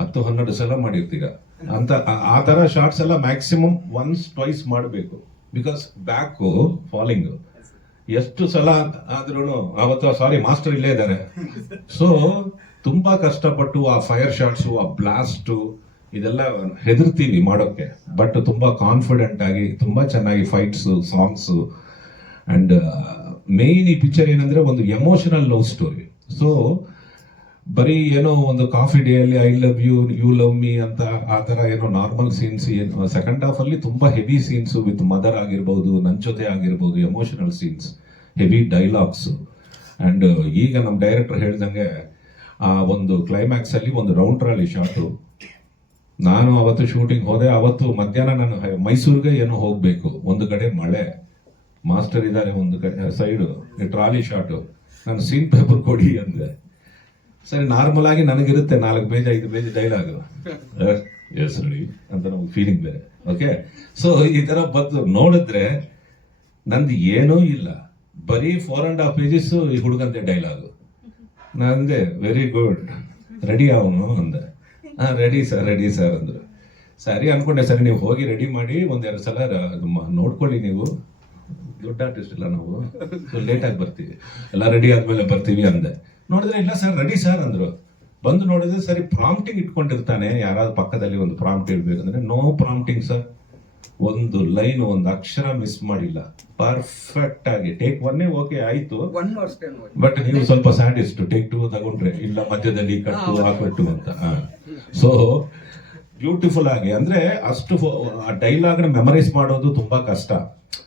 ಹತ್ತು, ಹನ್ನೆರಡು ಸಲ ಮಾಡಿರ್ತೀರ? ಅಂತ, ಆ- ಥರ ಶಾರ್ಟ್ಸ್ ಎಲ್ಲ ಮ್ಯಾಕ್ಸಿಮಮ್ ಒನ್ಸ್ ಟ್ವೈಸ್ ಮಾಡಬೇಕು. ಬಿಕಾಸ್ ಬ್ಯಾಕು ಫಾಲಿಂಗ್ ಎಷ್ಟು ಸಲ ಆದ್ರೂ ಅವತ್ತು ಸಾರಿ ಮಾಸ್ಟರ್ ಇಲ್ಲೇ ಇದ್ದಾರೆ. ಸೊ ತುಂಬಾ ಕಷ್ಟಪಟ್ಟು ಆ ಫೈರ್ ಶಾರ್ಟ್ಸ್ ಆ ಬ್ಲಾಸ್ಟ್ ಇದೆಲ್ಲ ಹೆದರ್ತೀವಿ ಮಾಡೋಕ್ಕೆ. ಬಟ್ ತುಂಬಾ ಕಾನ್ಫಿಡೆಂಟ್ ಆಗಿ, ತುಂಬಾ ಚೆನ್ನಾಗಿ ಫೈಟ್ಸ್ ಸಾಂಗ್ಸ್ ಅಂಡ್ ಮೇನ್ ಈ ಪಿಕ್ಚರ್ ಏನಂದ್ರೆ ಒಂದು ಎಮೋಷನಲ್ ಲವ್ ಸ್ಟೋರಿ ಸೊ ಬರೀ ಏನೋ ಒಂದು ಕಾಫಿ ಡೇ ಅಲ್ಲಿ I love you you love me ಅಂತ ಆ ತರ ಏನೋ ನಾರ್ಮಲ್ ಸೀನ್ಸ್ ಸೆಕೆಂಡ್ ಹಾಫ್ ಅಲ್ಲಿ ತುಂಬಾ ಹೆವಿ ಸೀನ್ಸ್ ವಿತ್ ಮದರ್ ಆಗಿರ್ಬೋದು, ನನ್ ಜೊತೆ ಆಗಿರ್ಬೋದು emotional scenes heavy dialogues and ಈಗ ನಮ್ಮ ಡೈರೆಕ್ಟರ್ ಹೇಳ್ದಂಗೆ ಆ ಒಂದು ಕ್ಲೈಮ್ಯಾಕ್ಸ್ ಅಲ್ಲಿ ಒಂದು ರೌಂಡ್ ರಾಲಿ ಶಾಟು ನಾನು ಅವತ್ತು ಶೂಟಿಂಗ್ ಹೋದೆ ಅವತ್ತು ಮಧ್ಯಾಹ್ನ ನಾನು ಮೈಸೂರಿಗೆ ಏನು ಹೋಗಬೇಕು. ಒಂದು ಕಡೆ ಮಳೆ. ಮಾಸ್ಟರ್ ಇದ್ದಾರೆ ಒಂದು ಕಡೆ ಸೈಡು ಟ್ರಾಲಿ ಶಾಟು ನಾನು ಸೀನ್ ಪೇಪರ್ ಕೊಡಿ ಅಂದೆ. ಸರಿ ನಾರ್ಮಲ್ ಆಗಿ ನನಗಿರುತ್ತೆ ನಾಲ್ಕು ಪೇಜ್ ಐದು ಪೇಜ್ ಡೈಲಾಗ್ ಎಸ್ ರೆಡಿ ಅಂತ ನಮ್ಗೆ ಫೀಲಿಂಗ್ ಬೇರೆ. ಓಕೆ ಸೊ ಈ ತರ ಬಂದು ನೋಡಿದ್ರೆ ನಂದು ಏನೂ ಇಲ್ಲ. ಬರೀ ಫೋರ್ ಅಂಡ್ ಹಾಫ್ ಪೇಜಸ್ ಈ ಹುಡುಗಂತೆ ಡೈಲಾಗ್ ನಂದೆ ವೆರಿ ಗುಡ್ ರೆಡಿ ಅವನು ಅಂದೆ. ಹಾ ರೆಡಿ ಸರ್ ರೆಡಿ ಸರ್ ಅಂದ್ರು. ಸರಿ ಅನ್ಕೊಂಡೆ ಸರಿ, ನೀವು ಹೋಗಿ ರೆಡಿ ಮಾಡಿ ಒಂದೆರಡು ಸಲ ನೋಡ್ಕೊಳ್ಳಿ ನೀವು. ದೊಡ್ಡ ಆರ್ಟಿಸ್ಟ್ ಇಲ್ಲ ನಾವು. ಲೇಟ್ ಆಗಿ ಬರ್ತೀವಿ. ಎಲ್ಲ ರೆಡಿ ಆದ್ಮೇಲೆ ಬರ್ತೀವಿ ಅಂದೆ. ನೋಡಿದ್ರೆ, ಇಲ್ಲ ಸರ್ ರೆಡಿ ಸರ್ ಅಂದ್ರು. ಬಂದು ನೋಡಿದ್ರೆ ಸರಿ ಪ್ರಾಂಪ್ಟಿಂಗ್ ಇಟ್ಕೊಂಡಿರ್ತಾನೆ. ಯಾರಾದ್ರೂ ಪಕ್ಕದಲ್ಲಿ ಒಂದು ಪ್ರಾಂಪ್ಟ್ ಇಡ್ಬೇಕಂದ್ರೆ ನೋ ಪ್ರಾಂಪ್ಟಿಂಗ್ ಸರ್ ಒಂದು ಲೈನ್ ಒಂದು ಅಕ್ಷರ ಮಿಸ್ ಮಾಡಿಲ್ಲ. ಪರ್ಫೆಕ್ಟ್ ಆಗಿ. ಟೇಕ್ ಒನ್ನೇ ಓಕೆ ಆಯ್ತು. ಬಟ್ ನೀವು ಸ್ವಲ್ಪ ಸ್ಯಾಡಿಸ್ಟ್ ಟೇಕ್ ಟು ತಗೊಂಡ್ರೆ ಇಲ್ಲ ಮಧ್ಯದಲ್ಲಿ ಕಟ್ಟು ಆ ಕಟ್ಟು ಅಂತ. ಸೊ ಬ್ಯೂಟಿಫುಲ್ ಆಗಿ. ಅಂದ್ರೆ ಅಷ್ಟು ಆ ಡೈಲಾಗ್ನ ಮೆಮರೈಸ್ ಮಾಡೋದು ತುಂಬಾ ಕಷ್ಟ.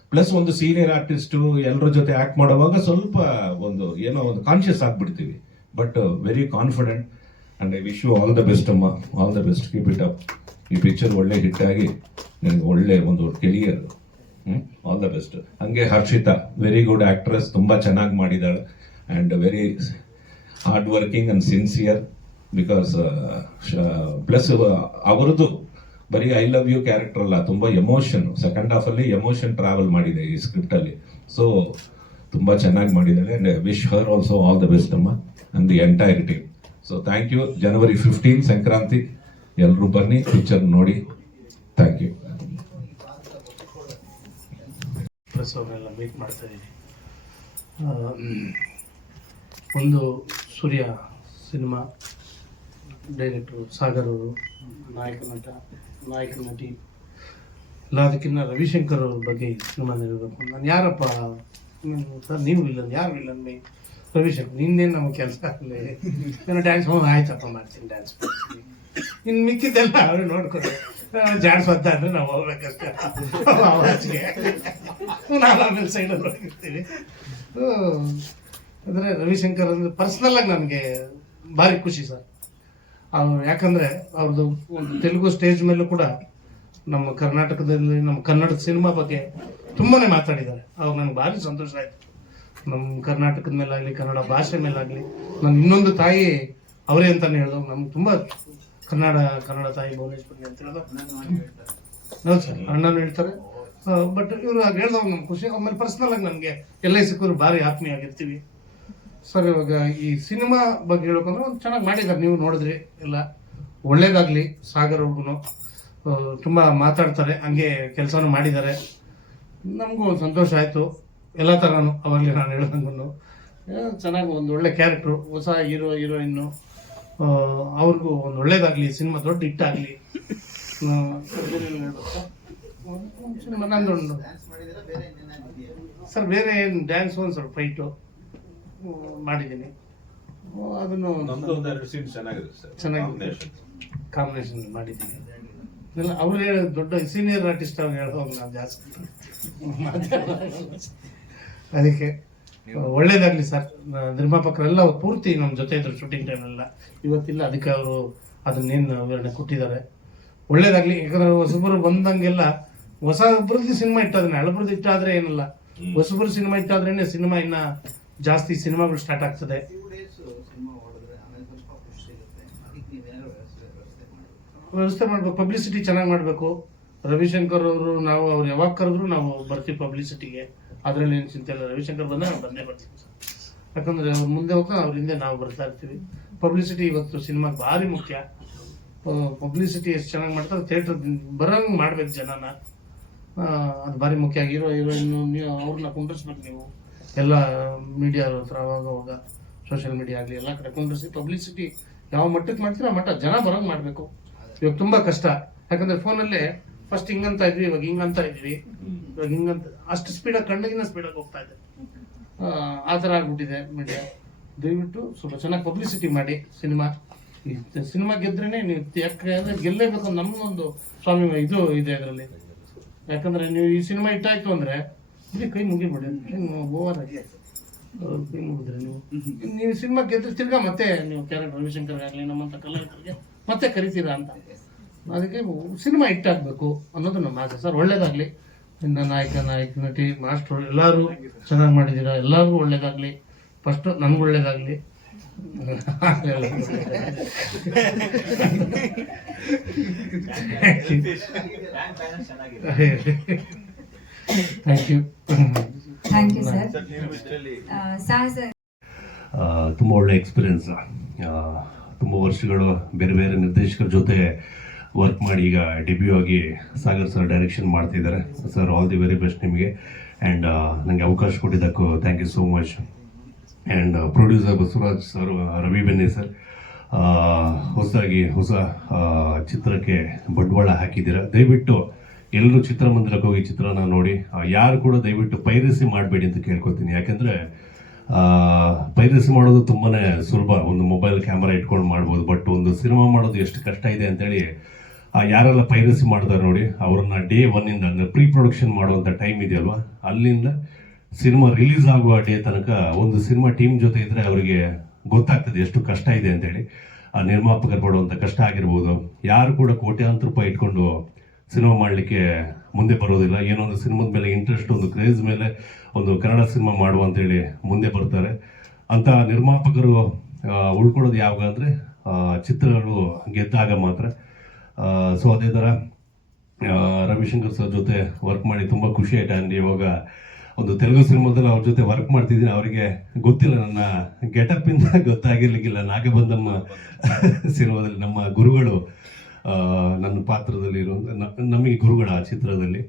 ಪ್ಲಸ್ ಒಂದು ಸೀನಿಯರ್ ಆರ್ಟಿಸ್ಟ್ ಎಲ್ಲರ ಜೊತೆ ಆಕ್ಟ್ ಮಾಡುವಾಗ ಸ್ವಲ್ಪ ಒಂದು ಏನೋ ಒಂದು conscious ಆಗ್ಬಿಡ್ತೀವಿ. But very confident and I wish you all the best ಅಮ್ಮ all the best keep it up ಈ ಪಿಕ್ಚರ್ ಒಳ್ಳೆ ಹಿಟ್ ಆಗಿ ನಿನಗೆ ಒಳ್ಳೆ ಒಂದು ಕೆರಿಯರ್ ಆಲ್ ದ ಬೆಸ್ಟ್ ಹಂಗೆ ಹರ್ಷಿತಾ ವೆರಿ ಗುಡ್ ಆಕ್ಟ್ರೆಸ್ ತುಂಬಾ ಚೆನ್ನಾಗಿ ಮಾಡಿದಾಳೆ and very hard working and sincere because plus ಅವರದ್ದು ಬರೀ ಐ ಲವ್ ಯು ಕ್ಯಾರೆಕ್ಟರ್ ಅಲ್ಲ, ತುಂಬಾ ಎಮೋಷನ್ ಸೆಕೆಂಡ್ ಹಾಫ್ ಅಲ್ಲಿ ಎಮೋಷನ್ ಟ್ರಾವೆಲ್ ಮಾಡಿದೆ ಈ ಸ್ಕ್ರಿಪ್ಟ್ ಅಲ್ಲಿ. ಸೊ ತುಂಬಾ ಚೆನ್ನಾಗಿ ಮಾಡಿದ್ದಾಳೆ. And wish her also all the best ಅಮ್ಮ and the entire team so thank you January fifteen Sankranti ಎಲ್ಲರೂ ಬನ್ನಿ ಪಿಕ್ಚರ್ ನೋಡಿ. ಥ್ಯಾಂಕ್ ಯು ಮೀಟ್ ಮಾಡ್ತಾ ಇದ್ದೀನಿ. ಒಂದು ಸೂರ್ಯ ಸಿನಿಮಾ ಡೈರೆಕ್ಟ್ರು ಸಾಗರ್ ಅವರು, ನಾಯಕ ನಟ, ನಾಯಕ ನಟಿ, ಎಲ್ಲ ರವಿಶಂಕರ್ ಅವ್ರ ಬಗ್ಗೆ ಸಿನಿಮಾ ನೀಡಬೇಕು ನಾನು ಯಾರಪ್ಪ? ಸರ್, ನೀವು ಇಲ್ಲ ಯಾರು ಇಲ್ಲ ಮೇ? ರವಿಶಂಕರ್ ನಿನ್ನೇನು ನಮ್ಮ ಕೆಲಸ ಅಲ್ಲೇ ನಾನು ಡ್ಯಾನ್ಸ್ ಹೋಗಿ ಆಯ್ತಪ್ಪ, ಮಾಡ್ತೀನಿ ಡ್ಯಾನ್ಸ್ ಇನ್ನು ಮಿಕ್ಕಿದ್ದೆಲ್ಲ ಅವ್ರು ನೋಡ್ಕೊಂಡು ಜಾಡ್ಸ್ ಒದ್ದ ಅಂದ್ರೆ ನಾವು ಹೋಗ್ಬೇಕಷ್ಟೇ. ಆವಾಜ್ಗೆ. ನಾನು ಆಮೇಲೆ ಸೈಡಲ್ಲಿ ಹೋಗಿರ್ತೀವಿ. ಅಂದರೆ ರವಿಶಂಕರ್ ಅಂದ್ರೆ ಪರ್ಸ್ನಲ್ ಆಗಿ ನನಗೆ ಭಾರಿ ಖುಷಿ ಸರ್. ಅವ್ರು ಯಾಕಂದ್ರೆ ಅವ್ರದ್ದು ಒಂದು ತೆಲುಗು ಸ್ಟೇಜ್ ಮೇಲೂ ಕೂಡ ನಮ್ಮ ಕರ್ನಾಟಕದಲ್ಲಿ, ನಮ್ಮ ಕನ್ನಡದ ಸಿನಿಮಾ ಬಗ್ಗೆ ತುಂಬಾನೇ ಮಾತಾಡಿದ್ದಾರೆ. ಅವಾಗ ನನಗೆ ಭಾರಿ ಸಂತೋಷ ಆಯ್ತು. ನಮ್ಮ ಕರ್ನಾಟಕದ ಮೇಲಾಗಲಿ, ಕನ್ನಡ ಭಾಷೆ ಮೇಲಾಗಲಿ ನನ್ನ ಇನ್ನೊಂದು ತಾಯಿ ಅವರೇ ಅಂತಾನೆ ಹೇಳಿದ್ರು ನಮ್ಗೆ ತುಂಬಾ ಕನ್ನಡ ಕನ್ನಡ ತಾಯಿ ಭುವನೇಶ್ವರಿ ಅಂತ ಹೇಳೋದು. ಹೌದು ಸರ್, ಅಣ್ಣನೂ ಹೇಳ್ತಾರೆ. ಬಟ್ ಇವರು ಹಾಗೆ ಹೇಳ್ದವಾಗ ನಮ್ಗೆ ಖುಷಿ. ಆಮೇಲೆ ಪರ್ಸನಲ್ ಆಗಿ ನನಗೆ ಎಲ್ಲ ಸಿಕ್ಕರು ಭಾರಿ ಆತ್ಮೀಯಾಗಿರ್ತೀವಿ ಸರ್, ಇವಾಗ ಈ ಸಿನಿಮಾ ಬಗ್ಗೆ ಹೇಳ್ಬೇಕಂದ್ರೆ ಒಂದು ಚೆನ್ನಾಗಿ ಮಾಡಿದ್ದಾರೆ. ನೀವು ನೋಡಿದ್ರಿ ಎಲ್ಲ. ಒಳ್ಳೇದಾಗಲಿ, ಸಾಗರ್ ಅವ್ರಿಗೂ ತುಂಬ ಮಾತಾಡ್ತಾರೆ. ಹಂಗೆ ಕೆಲಸನೂ ಮಾಡಿದ್ದಾರೆ. ನಮಗೂ ಸಂತೋಷ ಆಯಿತು. ಎಲ್ಲ ಥರನೂ ಅವಾಗಲೇ ನಾನು ಹೇಳ್ದಂಗೂ ಚೆನ್ನಾಗಿ ಒಂದು ಒಳ್ಳೆ ಕ್ಯಾರೆಕ್ಟ್ರು ಹೊಸ ಹೀರೋ ಹೀರೋಯಿನ್ನು ಅವ್ರಿಗೂ ಒಂದು ಒಳ್ಳೇದಾಗಲಿ ಸಿನಿಮಾ ದೊಡ್ಡ ಹಿಟ್ಟಾಗಲಿ. ನನ್ನೊಂದು ಸರ್ ಬೇರೆ ಏನು ಡ್ಯಾನ್ಸ್ ಒಂದು ಸ್ವಲ್ಪ ಫೈಟು ಮಾಡಿದ್ದೀನಿ. ಅದನ್ನು ಚೆನ್ನಾಗಿದೆ. ಕಾಂಬಿನೇಷನ್ ಮಾಡಿದ್ದೀನಿ. ಇಲ್ಲ ಅವ್ರು ದೊಡ್ಡ ಸೀನಿಯರ್ ಆರ್ಟಿಸ್ಟ್ ಅವ್ರು ಹೇಳೋವಾಗ ನಾನು ಜಾಸ್ತಿ. ಅದಕ್ಕೆ ಒಳ್ಳೇದಾಗ್ಲಿ ಸರ್. ನಿರ್ಮಾಪಕರೆಲ್ಲ ಅವ್ರು ಪೂರ್ತಿ ನಮ್ಮ ಜೊತೆ ಇದ್ರು ಶೂಟಿಂಗ್ ಟೈಮಲ್ಲ ಇವತ್ತಿಲ್ಲ ಅದಕ್ಕೆ ಅವರು ಅದನ್ನೇನು ವಿವರಣೆ ಕೊಟ್ಟಿದ್ದಾರೆ. ಒಳ್ಳೇದಾಗ್ಲಿ ಯಾಕಂದ್ರೆ ಹೊಸಬರು ಬಂದಂಗೆಲ್ಲ ಹೊಸ ಒಬ್ಬರದ್ದು ಸಿನಿಮಾ ಇಟ್ಟಾದ್ರೆ ಹಳಬ್ರದ್ದು ಇಟ್ಟಾದ್ರೆ ಏನಲ್ಲ. ಹೊಸಬರು ಸಿನಿಮಾ ಇಟ್ಟಾದ್ರೇನೆ ಸಿನಿಮಾ ಇನ್ನ ಜಾಸ್ತಿ ಸಿನಿಮಾಗಳು ಸ್ಟಾರ್ಟ್ ಆಗ್ತದೆ. ವ್ಯವಸ್ಥೆ ಮಾಡ್ಬೇಕು ಪಬ್ಲಿಸಿಟಿ ಚೆನ್ನಾಗಿ ಮಾಡಬೇಕು. ರವಿಶಂಕರ್ ಅವರು ನಾವು ಅವ್ರು ಯಾವಾಗ ಕರೆದ್ರು ನಾವು ಬರ್ತೀವಿ ಪಬ್ಲಿಸಿಟಿಗೆ ಅದರಲ್ಲಿ ಏನು ಚಿಂತೆ ಇಲ್ಲ. ರವಿಶಂಕರ್ ಬಂದ ನಾವು ಬಂದೇ ಬರ್ತೀವಿ ಸರ್. ಯಾಕಂದ್ರೆ ಮುಂದೆ ಹೋಗ್ತಾ ಅವ್ರ ಹಿಂದೆ ನಾವು ಬರ್ತಾ ಇರ್ತೀವಿ. ಪಬ್ಲಿಸಿಟಿ ಇವತ್ತು ಸಿನಿಮಾಗೆ ಭಾರಿ ಮುಖ್ಯ. ಪಬ್ಲಿಸಿಟಿ ಎಷ್ಟು ಚೆನ್ನಾಗಿ ಮಾಡ್ತಾರೆ ಥಿಯೇಟರ್ ಬರಂಗ್ ಮಾಡ್ಬೇಕು ಜನನ. ಅದು ಭಾರಿ ಮುಖ್ಯ. ಹೀರೋ ಹೀರೋಯಿನ್ ನೀವು ಅವ್ರನ್ನ ಕುಂಡ್ರಿಸ್ಬೇಕು ನೀವು. ಎಲ್ಲ ಮೀಡಿಯಾ ಹತ್ರ ಅವಾಗ ಅವಾಗ ಸೋಷಿಯಲ್ ಮೀಡಿಯಾ ಆಗಲಿ, ಎಲ್ಲ ಕಡೆ ಕುಂಡ್ರಿಸಿ ಪಬ್ಲಿಸಿಟಿ ಯಾವ ಮಟ್ಟಕ್ಕೆ ಮಾಡ್ತೀರೋ ಮಟ್ಟ ಜನ ಬರೋಂಗೆ ಮಾಡಬೇಕು. ಇವಾಗ ತುಂಬಾ ಕಷ್ಟ. ಯಾಕಂದ್ರೆ ಫೋನಲ್ಲೇ ಫಸ್ಟ್ ಹಿಂಗಂತ ಇದ್ವಿ, ಇವಾಗ ಹಿಂಗಂತ ಇದ್ವಿ. ಇವಾಗ ಹಿಂಗಂತ ಅಷ್ಟು ಸ್ಪೀಡಾಗಿ ಕಣ್ಣಿಗಿನ ಸ್ಪೀಡಾಗಿ ಹೋಗ್ತಾ ಇದೆ. ಆ, ಥರ ಆಗ್ಬಿಟ್ಟಿದೆ ಮೀಡಿಯಾ ದಯವಿಟ್ಟು ಸ್ವಲ್ಪ ಚೆನ್ನಾಗಿ ಪಬ್ಲಿಸಿಟಿ ಮಾಡಿ ಸಿನಿಮಾ. ಸಿನಿಮಾ ಗೆದ್ರೇನೆ ನೀವು ಯಾಕಂದ್ರೆ ಗೆಲ್ಲೇಬೇಕು ನಮ್ಮೊಂದು ಸ್ವಾಮಿ ಇದು ಇದೆ ಅದರಲ್ಲಿ. ಯಾಕಂದ್ರೆ ನೀವು ಈ ಸಿನಿಮಾ ಇಟ್ಟಾಯ್ತು ಅಂದ್ರೆ ಇಲ್ಲಿ ಕೈ ಮುಗಿಬಿಡಿ ಓವರ್ ಆಗಿ ಕೈ ಮುಗಿದ್ರೆ ನೀವು. ನೀವು ಸಿನಿಮಾ ಗೆದ್ರೆ ತಿರ್ಗಾ ಮತ್ತೆ ನೀವು ಕ್ಯಾರೆಕ್ಟರ್ ರವಿಶಂಕರ್ ಆಗಲಿ ನಮ್ಮಂತ ಕಲಾವಿದರಿಗೆ ಮತ್ತೆ ಕರಿತೀರಾ ಅಂತ. ಅದಕ್ಕೆ ಸಿನಿಮಾ ಇಟ್ಟಾಗಬೇಕು ಅನ್ನೋದು ನಮ್ಮ ಆಸೆ. ಸರ್ ಒಳ್ಳೇದಾಗ್ಲಿ. ಇನ್ನು ನಾಯಕ ನಾಯಕ ನಟಿ ಮಾಸ್ಟರ್ ಎಲ್ಲರೂ ಚೆನ್ನಾಗಿ ಮಾಡಿದ್ದೀರಾ? ಎಲ್ಲರಿಗೂ ಒಳ್ಳೇದಾಗಲಿ. ಫಸ್ಟ್ ನಮ್ಗೆ ಒಳ್ಳೇದಾಗಲಿ. Thank you thank you sir sir sir ತುಂಬ ಒಳ್ಳೆ ಎಕ್ಸ್ಪೀರಿಯನ್ಸ್ ತುಂಬ ವರ್ಷಗಳು ಬೇರೆ ಬೇರೆ ನಿರ್ದೇಶಕರ ಜೊತೆ ವರ್ಕ್ ಮಾಡಿ ಈಗ ಡೆಬ್ಯೂ ಆಗಿ ಸಾಗರ್ ಸರ್ ಡೈರೆಕ್ಷನ್ ಮಾಡ್ತಿದ್ದಾರೆ sir all the very best ನಿಮಗೆ. ಆ್ಯಂಡ್ ನನಗೆ ಅವಕಾಶ ಕೊಟ್ಟಿದ್ದಕ್ಕೂ thank you so much and producer Basavaraj sir Ravi Benni sir ಹೊಸದಾಗಿ ಹೊಸ ಚಿತ್ರಕ್ಕೆ ಬಂಡವಾಳ ಹಾಕಿದ್ದೀರಾ? ದಯವಿಟ್ಟು ಎಲ್ಲರೂ ಚಿತ್ರಮಂದಿರಕ್ಕೆ ಹೋಗಿ ಚಿತ್ರನ ನೋಡಿ. ಯಾರು ಕೂಡ ದಯವಿಟ್ಟು ಪೈರಸಿ ಮಾಡಬೇಡಿ ಅಂತ ಕೇಳ್ಕೊತೀನಿ. ಯಾಕೆಂದರೆ ಪೈರಸಿ ಮಾಡೋದು ತುಂಬಾ ಸುಲಭ. ಒಂದು ಮೊಬೈಲ್ ಕ್ಯಾಮ್ರಾ ಇಟ್ಕೊಂಡು ಮಾಡ್ಬೋದು ಬಟ್ ಒಂದು ಸಿನಿಮಾ ಮಾಡೋದು ಎಷ್ಟು ಕಷ್ಟ ಇದೆ ಅಂತೇಳಿ ಯಾರೆಲ್ಲ ಪೈರಸಿ ಮಾಡ್ತಾರೆ ನೋಡಿ ಅವ್ರನ್ನ ಡೇ ಒನ್ನಿಂದ ಅಂದರೆ ಪ್ರೀ ಪ್ರೊಡಕ್ಷನ್ ಮಾಡುವಂಥ ಟೈಮ್ ಇದೆಯಲ್ವಾ? ಅಲ್ಲಿಂದ ಸಿನಿಮಾ ರಿಲೀಸ್ ಆಗುವ ಡೇ ತನಕ ಒಂದು ಸಿನಿಮಾ ಟೀಮ್ ಜೊತೆ ಇದ್ದರೆ ಅವರಿಗೆ ಗೊತ್ತಾಗ್ತದೆ ಎಷ್ಟು ಕಷ್ಟ ಇದೆ ಅಂತೇಳಿ. ಆ ನಿರ್ಮಾಪಕರು ಪಡುವಂಥ ಕಷ್ಟ ಆಗಿರ್ಬೋದು. ಯಾರು ಕೂಡ ಕೋಟ್ಯಾಂತರ ರೂಪಾಯಿ ಇಟ್ಕೊಂಡು ಸಿನಿಮಾ ಮಾಡಲಿಕ್ಕೆ ಮುಂದೆ ಬರೋದಿಲ್ಲ. ಏನೋ ಒಂದು ಸಿನಿಮಾದ ಮೇಲೆ ಇಂಟ್ರೆಸ್ಟ್ ಒಂದು ಕ್ರೇಜ್ ಮೇಲೆ ಒಂದು ಕನ್ನಡ ಸಿನಿಮಾ ಮಾಡುವ ಅಂತೇಳಿ ಮುಂದೆ ಬರ್ತಾರೆ. ಅಂತ ನಿರ್ಮಾಪಕರು ಆ, ಉಳ್ಕೊಳ್ಳೋದು ಯಾವಾಗ ಅಂದರೆ ಚಿತ್ರಗಳು ಗೆದ್ದಾಗ ಮಾತ್ರ. ಸೊ ಅದೇ ಥರ ರವಿಶಂಕರ್ ಸರ್ ಜೊತೆ ವರ್ಕ್ ಮಾಡಿ ತುಂಬ ಖುಷಿ ಆಯ್ತು. ಆ್ಯಂಡ್ ಇವಾಗ ಒಂದು ತೆಲುಗು ಸಿನಿಮಾದಲ್ಲಿ ಅವ್ರ ಜೊತೆ ವರ್ಕ್ ಮಾಡ್ತಿದ್ದೀನಿ. ಅವರಿಗೆ ಗೊತ್ತಿಲ್ಲ ನನ್ನ ಗೆಟಪ್ ಇಂದ *laughs* ಗೊತ್ತಾಗಿರ್ಲಿಕ್ಕಿಲ್ಲ. ನಾಗಬಂದಮ್ಮ *laughs* ಸಿನಿಮಾದಲ್ಲಿ ನಮ್ಮ ಗುರುಗಳು ನನ್ನ ಪಾತ್ರದಲ್ಲಿ ನಮಗೆ ಗುರುಗಳ ಆ ಚಿತ್ರದಲ್ಲಿ.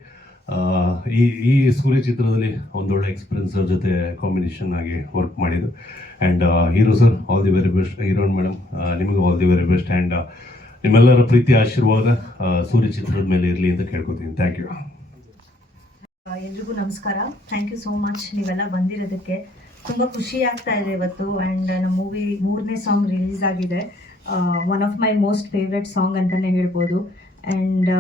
ಈ ಈ ಸೂರ್ಯ ಚಿತ್ರದಲ್ಲಿ ಒಂದೊಳ್ಳೆ ಎಕ್ಸ್ಪೀರಿಯನ್ಸ್ ಅವ್ರ ಜೊತೆ ಕಾಂಬಿನೇಷನ್ ಆಗಿ ವರ್ಕ್ ಮಾಡಿದ್ದು. And hero sir all the very best heroine madam ನಿಮಗೆ all the very best and ನಿಮ್ಮೆಲ್ಲರ ಪ್ರೀತಿ ಆಶೀರ್ವಾದ ಸೂರ್ಯ ಚಿತ್ರದ ಮೇಲೆ ಇರಲಿ ಅಂತ ಕೇಳ್ಕೊತೀನಿ. ಥ್ಯಾಂಕ್ ಯು ಎಲ್ರಿಗೂ ನಮಸ್ಕಾರ. ಥ್ಯಾಂಕ್ ಯು ಸೋ ಮಚ್ ನೀವೆಲ್ಲ ಬಂದಿರೋದಕ್ಕೆ ತುಂಬ ಖುಷಿ ಆಗ್ತಾ ಇದೆ ಇವತ್ತು. ಆ್ಯಂಡ್ ನಮ್ಮ ಮೂವಿ ಮೂರನೇ ಸಾಂಗ್ ರಿಲೀಸ್ ಆಗಿದೆ. One of my most favourite song ಅಂತಲೇ ಹೇಳ್ಬೋದು. ಆ್ಯಂಡ್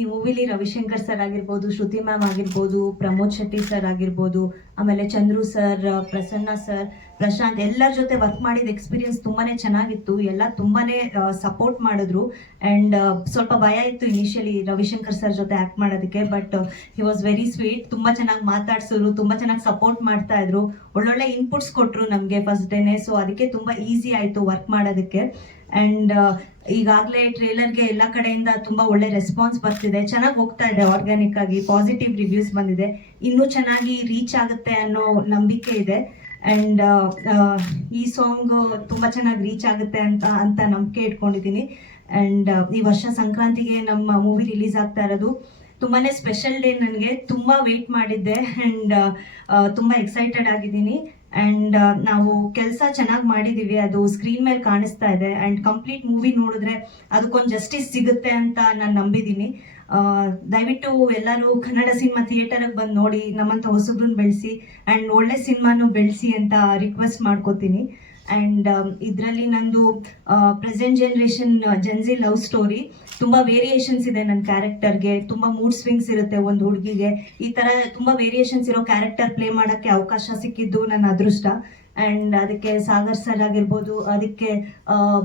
ಈ ಮೂವಿಲಿ ರವಿಶಂಕರ್ ಸರ್ ಆಗಿರ್ಬೋದು, ಶ್ರುತಿ ಮ್ಯಾಮ್ ಆಗಿರ್ಬೋದು, ಪ್ರಮೋದ್ ಶೆಟ್ಟಿ ಸರ್ ಆಗಿರ್ಬೋದು, ಆಮೇಲೆ ಚಂದ್ರು ಸರ್ ಪ್ರಸನ್ನ ಸರ್ ಪ್ರಶಾಂತ್ ಎಲ್ಲರ ಜೊತೆ ವರ್ಕ್ ಮಾಡಿದ ಎಕ್ಸ್ಪೀರಿಯನ್ಸ್ ತುಂಬಾನೇ ಚೆನ್ನಾಗಿತ್ತು. ಎಲ್ಲ ತುಂಬಾನೇ ಸಪೋರ್ಟ್ ಮಾಡಿದ್ರು. ಅಂಡ್ ಸ್ವಲ್ಪ ಭಯ ಇತ್ತು ಇನಿಷಿಯಲಿ ರವಿಶಂಕರ್ ಸರ್ ಜೊತೆ ಆಕ್ಟ್ ಮಾಡೋದಕ್ಕೆ but he was very sweet ತುಂಬಾ ಚೆನ್ನಾಗಿ ಮಾತಾಡ್ಸಿದ್ರು, ತುಂಬಾ ಚೆನ್ನಾಗಿ ಸಪೋರ್ಟ್ ಮಾಡ್ತಾ ಇದ್ರು. ಒಳ್ಳೊಳ್ಳೆ ಇನ್ಪುಟ್ಸ್ ಕೊಟ್ರು ನಮಗೆ ಫಸ್ಟ್ ಡೇನೆ ಸೊ ಅದಕ್ಕೆ ತುಂಬಾ ಈಸಿ ಆಯಿತು ವರ್ಕ್ ಮಾಡೋದಕ್ಕೆ. ಅಂಡ್ ಈಗಾಗಲೇ ಟ್ರೇಲರ್ಗೆ ಎಲ್ಲ ಕಡೆಯಿಂದ ತುಂಬಾ ಒಳ್ಳೆ ರೆಸ್ಪಾನ್ಸ್ ಬರ್ತಿದೆ. ಚೆನ್ನಾಗಿ ಹೋಗ್ತಾ ಇದೆ ಆರ್ಗ್ಯಾನಿಕ್ ಆಗಿ ಪಾಸಿಟಿವ್ ರಿವ್ಯೂಸ್ ಬಂದಿದೆ. ಇನ್ನೂ ಚೆನ್ನಾಗಿ ರೀಚ್ ಆಗುತ್ತೆ ಅನ್ನೋ ನಂಬಿಕೆ ಇದೆ. ಆ್ಯಂಡ್ ಈ ಸಾಂಗ್ ತುಂಬ ಚೆನ್ನಾಗಿ ರೀಚ್ ಆಗುತ್ತೆ ಅಂತ ಅಂತ ನಂಬಿಕೆ ಇಟ್ಕೊಂಡಿದ್ದೀನಿ. ಆ್ಯಂಡ್ ಈ ವರ್ಷ ಸಂಕ್ರಾಂತಿಗೆ ನಮ್ಮ ಮೂವಿ ರಿಲೀಸ್ ಆಗ್ತಾ ಇರೋದು ತುಂಬಾ ಸ್ಪೆಷಲ್ ಡೇ ನನಗೆ. ತುಂಬ ವೆಯ್ಟ್ ಮಾಡಿದ್ದೆ ಆ್ಯಂಡ್ ತುಂಬ ಎಕ್ಸೈಟೆಡ್ ಆಗಿದ್ದೀನಿ. ಆ್ಯಂಡ್ ನಾವು ಕೆಲಸ ಚೆನ್ನಾಗಿ ಮಾಡಿದ್ದೀವಿ ಅದು ಸ್ಕ್ರೀನ್ ಮೇಲೆ ಕಾಣಿಸ್ತಾ ಇದೆ. ಆ್ಯಂಡ್ ಕಂಪ್ಲೀಟ್ ಮೂವಿ ನೋಡಿದ್ರೆ ಅದಕ್ಕೊಂದು ಜಸ್ಟಿಸ್ ಸಿಗುತ್ತೆ ಅಂತ ನಾನು ನಂಬಿದ್ದೀನಿ. ದಯವಿಟ್ಟು ಎಲ್ಲರೂ ಕನ್ನಡ ಸಿನಿಮಾ ಥಿಯೇಟರ್ಗೆ ಬಂದು ನೋಡಿ, ನಮ್ಮಂಥ ಹೊಸಬ್ರನ್ನ ಬೆಳೆಸಿ ಆ್ಯಂಡ್ ಒಳ್ಳೆ ಸಿನಿಮಾನು ಬೆಳೆಸಿ ಅಂತ ರಿಕ್ವೆಸ್ಟ್ ಮಾಡ್ಕೋತೀನಿ. ಆ್ಯಂಡ್ ಇದರಲ್ಲಿ ನಂದು present generation Gen Z love story ತುಂಬ ವೇರಿಯೇಷನ್ಸ್ ಇದೆ ನನ್ನ ಕ್ಯಾರೆಕ್ಟರ್ಗೆ ತುಂಬ ಮೂಡ್ ಸ್ವಿಂಗ್ಸ್ ಇರುತ್ತೆ ಒಂದು ಹುಡುಗಿಗೆ. ಈ ಥರ ತುಂಬ ವೇರಿಯೇಷನ್ಸ್ ಇರೋ ಕ್ಯಾರೆಕ್ಟರ್ ಪ್ಲೇ ಮಾಡೋಕ್ಕೆ ಅವಕಾಶ ಸಿಕ್ಕಿದ್ದು ನನ್ನ ಅದೃಷ್ಟ. ಆ್ಯಂಡ್ ಅದಕ್ಕೆ ಸಾಗರ್ ಸರ್ ಆಗಿರ್ಬೋದು ಅದಕ್ಕೆ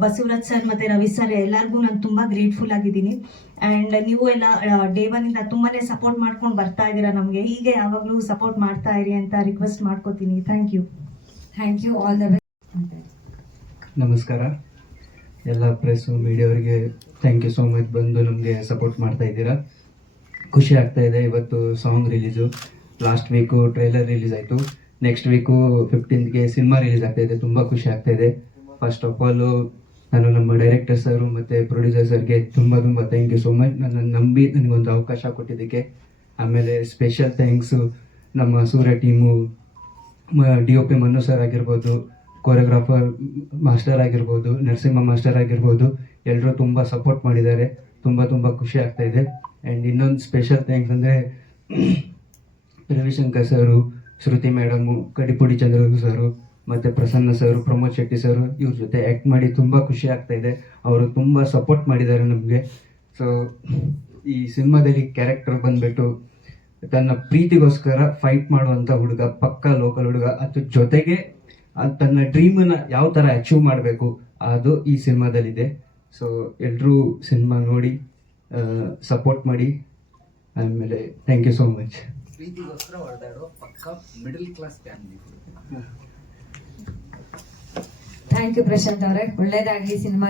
ಬಸವರಾಜ್ ಸರ್ ಮತ್ತು ರವಿ ಸರ್ ಎಲ್ಲರಿಗೂ ನಾನು ತುಂಬ ಗ್ರೇಟ್ಫುಲ್ ಆಗಿದ್ದೀನಿ. ಆ್ಯಂಡ್ ನೀವು ಎಲ್ಲ ಡೇ ಒನ್ನಿಂದ ತುಂಬಾ ಸಪೋರ್ಟ್ ಮಾಡ್ಕೊಂಡು ಬರ್ತಾ ಇದ್ದೀರಾ ನಮಗೆ. ಹೀಗೆ ಯಾವಾಗಲೂ ಸಪೋರ್ಟ್ ಮಾಡ್ತಾ ಇರಿ ಅಂತ ರಿಕ್ವೆಸ್ಟ್ ಮಾಡ್ಕೋತೀನಿ. Thank you thank you all the best ನಮಸ್ಕಾರ. ಎಲ್ಲ ಪ್ರೆಸ್ ಮೀಡಿಯಾವರಿಗೆ ಥ್ಯಾಂಕ್ ಯು ಸೋ ಮಚ್ ಬಂದು ನಮಗೆ ಸಪೋರ್ಟ್ ಮಾಡ್ತಾ ಇದ್ದೀರಾ. ಖುಷಿ ಆಗ್ತಾ ಇದೆ ಇವತ್ತು song release last week trailer release ಆಯಿತು. ನೆಕ್ಸ್ಟ್ ವೀಕು ಫಿಫ್ಟೀನ್ಗೆ ಸಿನಿಮಾ ರಿಲೀಸ್ ಆಗ್ತಾ ಇದೆ. ತುಂಬ ಖುಷಿ ಆಗ್ತಾ ಇದೆ. ಫಸ್ಟ್ ಆಫ್ ಆಲು ನಾನು ನಮ್ಮ ಡೈರೆಕ್ಟರ್ ಸರು ಮತ್ತು ಪ್ರೊಡ್ಯೂಸರ್ ಸರ್ಗೆ ತುಂಬ ತುಂಬ ಥ್ಯಾಂಕ್ ಯು ಸೋ ಮಚ್ ನನ್ನ ನಂಬಿ ನನಗೊಂದು ಅವಕಾಶ ಕೊಟ್ಟಿದ್ದಕ್ಕೆ. ಆಮೇಲೆ ಸ್ಪೆಷಲ್ ಥ್ಯಾಂಕ್ಸು ನಮ್ಮ Surya team D O P Manu sir ಆಗಿರ್ಬೋದು ಕೊರಿಯೋಗ್ರಾಫರ್ ಮಾಸ್ಟರ್ ಆಗಿರ್ಬೋದು, ನರಸಿಂಹ ಮಾಸ್ಟರ್ ಆಗಿರ್ಬೋದು ಎಲ್ಲರೂ ತುಂಬ ಸಪೋರ್ಟ್ ಮಾಡಿದ್ದಾರೆ. ತುಂಬ ತುಂಬ ಖುಷಿ ಆಗ್ತಾ ಇದೆ. ಆ್ಯಂಡ್ ಇನ್ನೊಂದು ಸ್ಪೆಷಲ್ ಥ್ಯಾಂಕ್ಸ್ ಅಂದರೆ ರವಿಶಂಕರ್ ಸರು ಶ್ರುತಿ ಮೇಡಮು ಕಡಿಪುಡಿ ಚಂದ್ರ ಸರು, ಮತ್ತು ಪ್ರಸನ್ನ ಸರ್, ಪ್ರಮೋದ್ ಶೆಟ್ಟಿ ಸರ್, ಇವ್ರ ಜೊತೆ ಆ್ಯಕ್ಟ್ ಮಾಡಿ ತುಂಬ ಖುಷಿ ಆಗ್ತಾ ಇದೆ. ಅವರು ತುಂಬ ಸಪೋರ್ಟ್ ಮಾಡಿದ್ದಾರೆ ನಮಗೆ. ಸೊ ಈ ಸಿನಿಮಾದಲ್ಲಿ ಕ್ಯಾರೆಕ್ಟರ್ ಬಂದ್ಬಿಟ್ಟು ತನ್ನ ಪ್ರೀತಿಗೋಸ್ಕರ ಫೈಟ್ ಮಾಡುವಂಥ ಹುಡುಗ, ಪಕ್ಕ ಲೋಕಲ್ ಹುಡುಗ, ಅದ್ರ ಜೊತೆಗೆ ತನ್ನ ಡ್ರೀಮನ್ನ ಯಾವ ಥರ ಅಚೀವ್ ಮಾಡಬೇಕು, ಅದು ಈ ಸಿನಿಮಾದಲ್ಲಿದೆ. ಸೊ ಎಲ್ಲರೂ ಸಿನಿಮಾ ನೋಡಿ ಸಪೋರ್ಟ್ ಮಾಡಿ, ಆಮೇಲೆ ಥ್ಯಾಂಕ್ ಯು ಸೋ ಮಚ್ ಪ್ರೀತಿಗೋಸ್ಕರ ಹೊಡೆದಾಡೋ ಪಕ್ಕ middle class family thank you Prashanth ಅವರೇ. ಒಳ್ಳೇದಾಗಲಿ ಸಿನಿಮಾ